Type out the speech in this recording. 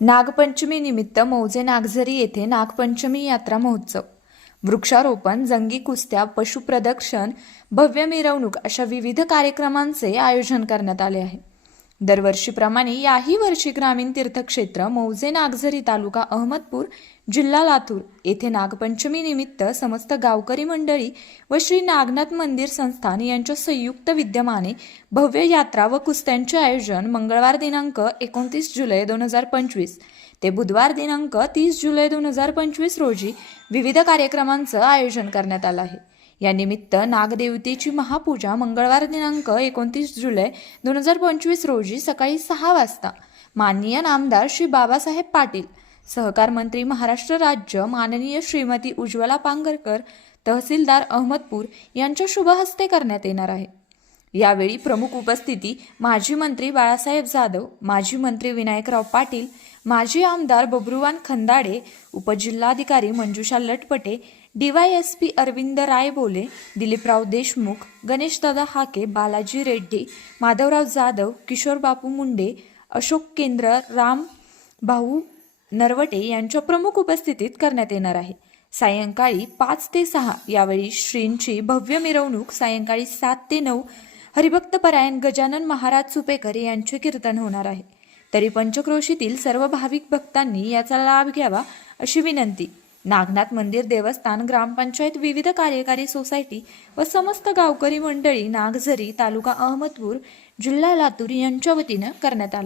नागपंचमी निमित्त मौजे नागझरी येथे नागपंचमी यात्रा महोत्सव. वृक्षारोपण जंगी कुस्त्या पशुप्रदर्शन भव्य मिरवणूक अशा विविध कार्यक्रमांचे आयोजन करण्यात आले आहे. दरवर्षीप्रमाणे याही वर्षी ग्रामीण तीर्थक्षेत्र मौजे नागझरी तालुका अहमदपूर जिल्हा लातूर येथे नागपंचमी निमित्त समस्त गावकरी मंडळी व श्री नागनाथ मंदिर संस्थान यांच्या संयुक्त विद्यमाने भव्य यात्रा व कुस्त्यांचे आयोजन मंगळवार दिनांक एकोणतीस जुलै दोन हजार पंचवीस ते बुधवार दिनांक तीस जुलै दोन हजार पंचवीस रोजी विविध कार्यक्रमांचं आयोजन करण्यात आलं आहे. यानिमित्त नागदेवतेची महापूजा मंगळवार दिनांक एकोणतीस जुलै दोन हजार पंचवीस रोजी सकाळी सहा वाजता. माननीय नामदार श्री बाबासाहेब पाटील सहकार मंत्री महाराष्ट्र राज्य माननीय श्रीमती उज्ज्वला पांगरकर तहसीलदार अहमदपूर यांच्या शुभहस्ते करण्यात येणार आहे. यावेळी प्रमुख उपस्थिती माजी मंत्री बाळासाहेब जाधव माजी मंत्री विनायकराव पाटील माजी आमदार बबरुवान खंदाडे उपजिल्हाधिकारी मंजुषा लटपटे डीवायएसपी अरविंद रायबोले दिलीपराव देशमुख गणेशदादा हाके बालाजी रेड्डी माधवराव जाधव किशोर बापू मुंडे अशोक केंद्र राम भाऊ नरवटे यांच्या प्रमुख उपस्थितीत करण्यात येणार आहे. सायंकाळी पाच ते सहा यावेळी श्रींची भव्य मिरवणूक सायंकाळी सात ते नऊ. हरिभक्त परायण गजानन महाराज सुपेकर यांचे कीर्तन होणार आहे. तरी पंचक्रोशीतील सर्व भाविक भक्तांनी याचा लाभ घ्यावा अशी विनंती. नागनाथ मंदिर देवस्थान ग्रामपंचायत विविध कार्यकारी सोसायटी व समस्त गावकरी मंडळी नागझरी तालुका अहमदपूर जिल्हा लातूर यांच्या वतीनं करण्यात आला.